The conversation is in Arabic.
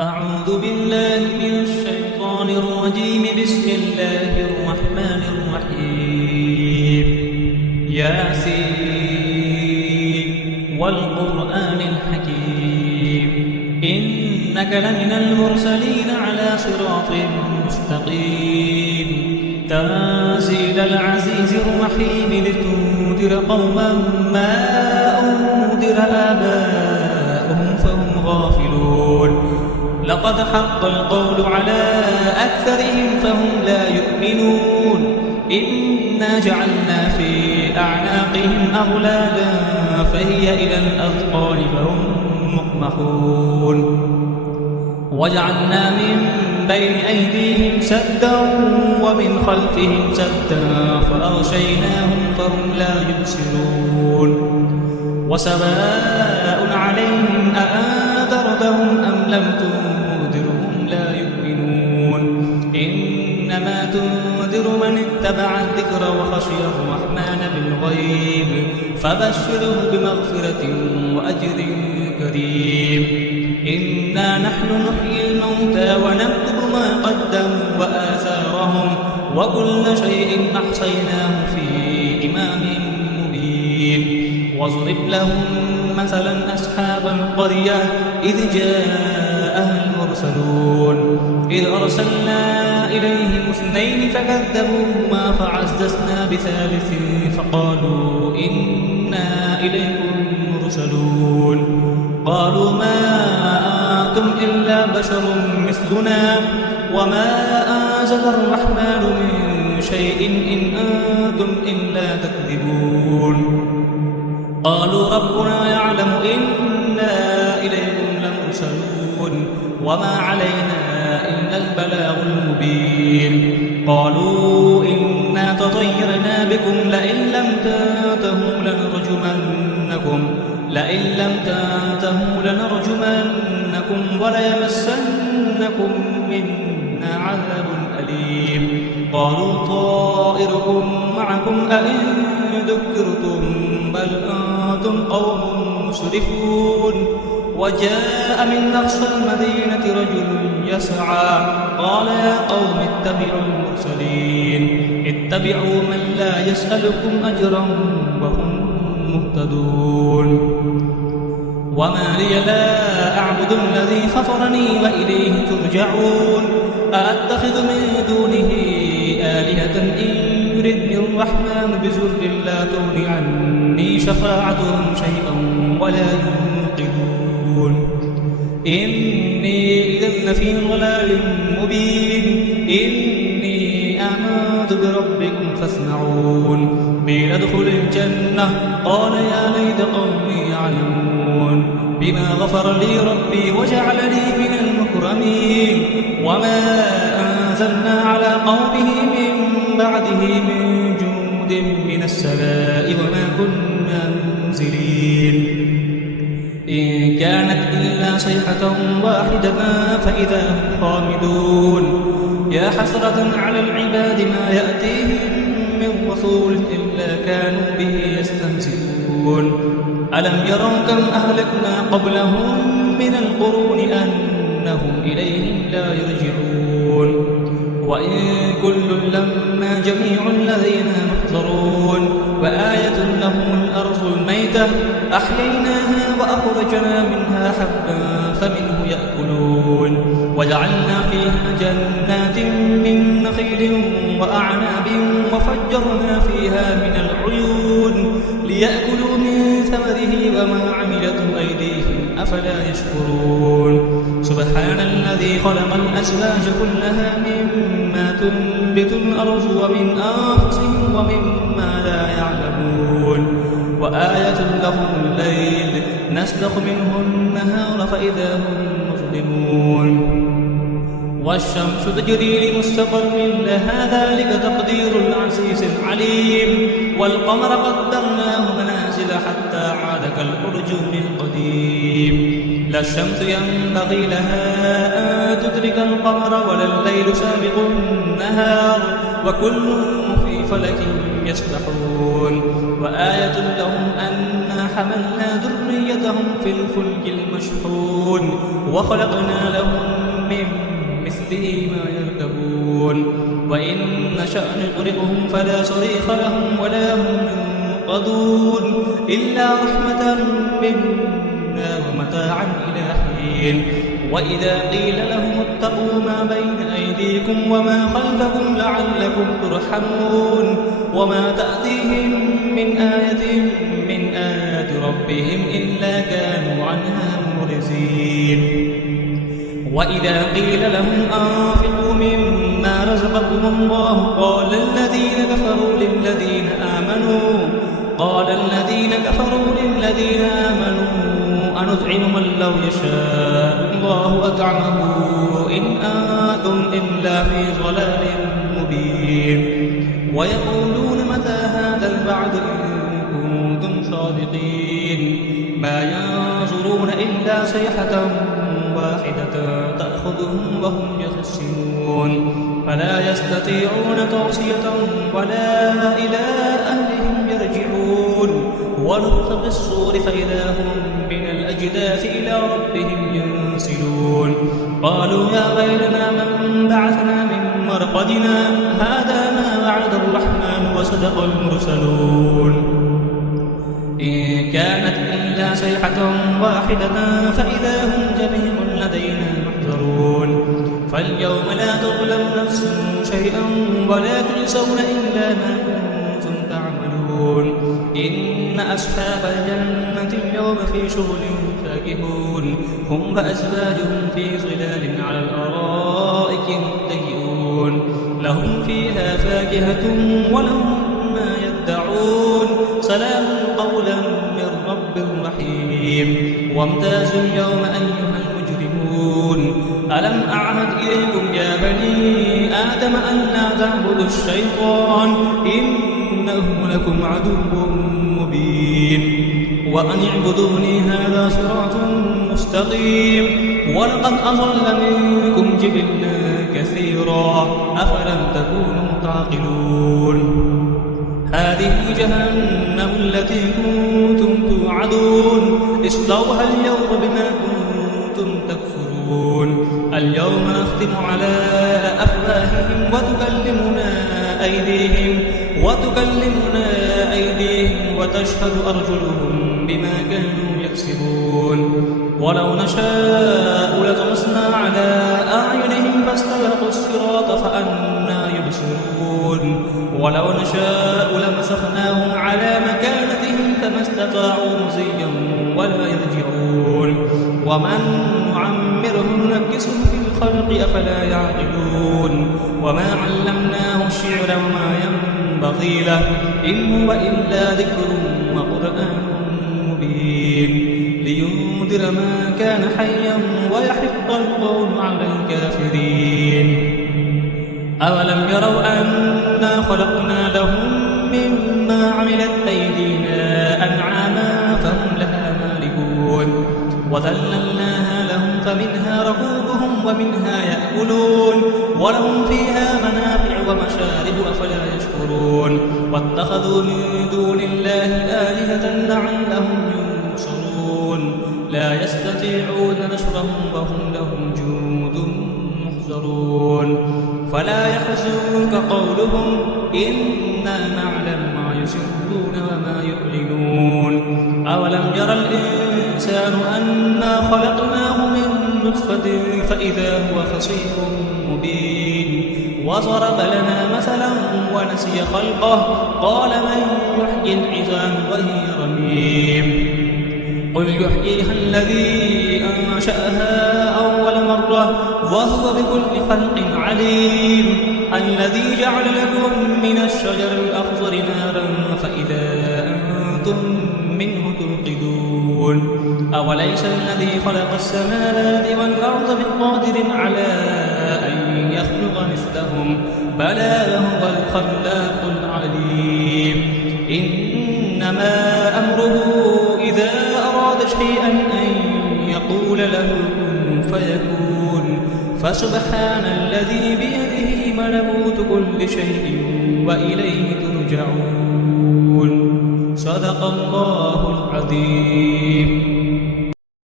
أعوذ بالله من الشيطان الرجيم. بسم الله الرحمن الرحيم. ياسين والقرآن الحكيم إنك لمن المرسلين على صراط مستقيم تنزيل العزيز الرحيم لتنذر قوما ما أنذر آباؤهم فهم غافلون. لقد حق القول على أكثرهم فهم لا يؤمنون. إنا جعلنا في أعناقهم أغلالا فهي إلى الأذقان فهم مقمحون. وجعلنا من بين أيديهم سدا ومن خلفهم سدا فأغشيناهم فهم لا يبصرون. وسواء عليهم أأنذرتهم أم لم تنذرهم لا يؤمنون. إنما تنذر من اتبع الذكر وخشي الرحمن بالغيب فبشره بمغفرة وأجر كريم. إنا نحن نحيي الموتى ونكتب ما قدموا وآثارهم وكل شيء أحصيناه في إمام مبين. واضرب لهم مثلا أصحاب القرية إذ جاءها المرسلون إذ أرسلنا إليهم اثنين فكذبوهما فعززنا بثالث فقالوا إنا إليكم مرسلون. قالوا ما أنتم إلا بشر مثلنا وما أنزل الرحمن من شيء إن أنتم إلا تكذبون. قالوا ربنا يعلم إنا إليكم لمرسلون وما علينا إلا البلاغ المبين. قالوا إنا تطيرنا بكم لئن لم تنتهوا لنرجمنكم وليمسنكم منا عذاب أليم. قالوا طائركم معكم أئن ذكرتم بل أنتم قوم مسرفون. وجاء من أقصى المدينة رجل يسعى قال يا قوم اتبعوا المرسلين اتبعوا من لا يسألكم أجرا وهم مهتدون. وما لي لا أعبد الذي فطرني وإليه ترجعون. أأتخذ من دونه آلهة إن يردني الرحمن بضر لا تغن عني شفاعتهم شيئا ولا ينقذون. إني إذا لفي ضلال مبين. إني آمنت بربكم فاسمعون. قيل ادخل الجنة قال يا ليت قومي يعلمون بما غفر لي ربي وجعلني من المكرمين. وما أنزلنا على قومه من بعده من جند من السماء وما كنا منزلين. إن كانت إلا صيحة واحدة فإذا هم خامدون. يا حسرة على العباد ما يأتيهم من رسول إلا كانوا به يستهزئون. ألم يروا كم أهلكنا قبلهم من القرون أنهم إليهم لا يرجعون. وإن كل لما جميع لدينا محضرون. وآية لهم الأرض الميتة أحييناها وأخرجنا منها حبا فمنه يأكلون. وجعلنا فيها جنات من نخيل وأعناب وفجرنا فيها من العيون ليأكلوا من ثمره وما عملته أيديهم أفلا يشكرون. سبحان الذي خلق الأزواج كلها مما تنبت الأرض ومن أنفسهم ومما لا يعلمون. وآية لهم الليل نسلخ منه النهار فإذا هم مظلمون. والشمس تجري لمستقر لها ذلك تقدير العزيز العليم. والقمر قدرناه منازل حتى عاد كالأرجون القديم. لا الشمس ينبغي لها أن تدرك القمر ولا الليل سابق النهار وكل في فلك يسبحون. وآية لهم أنا حملنا ذريتهم في الفلك المشحون وخلقنا لهم به ما يركبون وإن نشأ نغرقهم فلا صريخ لهم ولا هم ينقذون إلا رحمة منا ومتاعا إلى حين وإذا قيل لهم اتقوا ما بين أيديكم وما خلفكم لعلكم ترحمون وما تأتيهم من آية من آيات ربهم إلا كانوا عنها معرضين وإذا قيل لهم أنفقوا مما رزقكم الله قال الذين كفروا للذين آمنوا أنطعم من لو يشاء الله أطعمه إن أنتم إلا في ضلال مبين ويقولون متى هذا الوعد إن كنتم صادقين ما ينظرون إلا صيحة واحدة تأخذهم وهم يخصمون فلا يستطيعون توصية ولا إلى أهلهم يرجعون ونفخ في الصور فإذا هم من الأجداث إلى ربهم ينسلون قالوا يا ويلنا من بعثنا من مرقدنا هذا ما وعد الرحمن وصدق المرسلون إن كانت إلا صيحة واحدة فإذا هم جميع لدينا محضرون فاليوم لا تظلم نفس شيئا ولا تجزون إلا ما كنتم تعملون إن أصحاب الجنة اليوم في شغل فاكهون هم وأزواجهم في ظلال على الأرائك متكئون لهم فيها فاكهة ولهم ما يدعون سلام قولا من رب رحيم وامتازوا اليوم أيها المجرمون ألم أعهد إليكم يا بني آدم أن لا تعبدوا الشيطان إنه لكم عدو مبين وأن اعبدوني هذا صراط مستقيم ولقد أضل منكم جبلا كثيرا أفلم تكونوا تعقلون هذه جهنم التي كنتم توعدون اصلوها اليوم بما كنتم تكفرون اليوم نختم على أفواههم وتكلمنا أيديهم وتشهد أرجلهم بما كانوا يكسبون ولو نشاء لطمسنا على أعينهم فاستبقوا الصراط فأنى يبصرون ولو نشاء لمسخناهم على مكانتهم فما استطاعوا مزيا ولا يرجعون ومن نعمره ننكسه في الخلق أفلا يعقلون وما علمناه الشعر وما ينبغي له إن هو إلا ذكر وقرآن مبين لينذر ما كان حيا ويحق القول على الكافرين أولم يروا أنا خلقنا لهم مما عملت أيدينا أنعاما فهم لها مالكون وذللناها لهم فمنها ركوبهم ومنها يأكلون ولهم فيها منافع ومشارب أفلا يشكرون واتخذوا من دون الله آلهة لعلهم ينصرون لا يستطيعون نصرهم وهم لهم جند محضرون فلا يحزنك قولهم إنا نعلم ما يسرون وما يعلنون أولم يرى الإنسان أنا خلقناه من نطفة فإذا هو خصيم مبين وضرب لنا مثلا ونسي خلقه قال من يحيي العظام وهي رميم قل يحييها الذي أنشأها أول مرة وهو بكل خلق عليم الذي جعل لكم من الشجر الأخضر نارا فإذا أنتم منه توقدون أوليس الذي خلق السماوات والأرض بقادر على أن يخلق مثلهم بلى هو الخلاق العليم إنما أمره إذا أراد شيئا أن يقول له كن فيكون فسبحان الذي بيده ملكوت كل شيء وإليه ترجعون صدق الله العظيم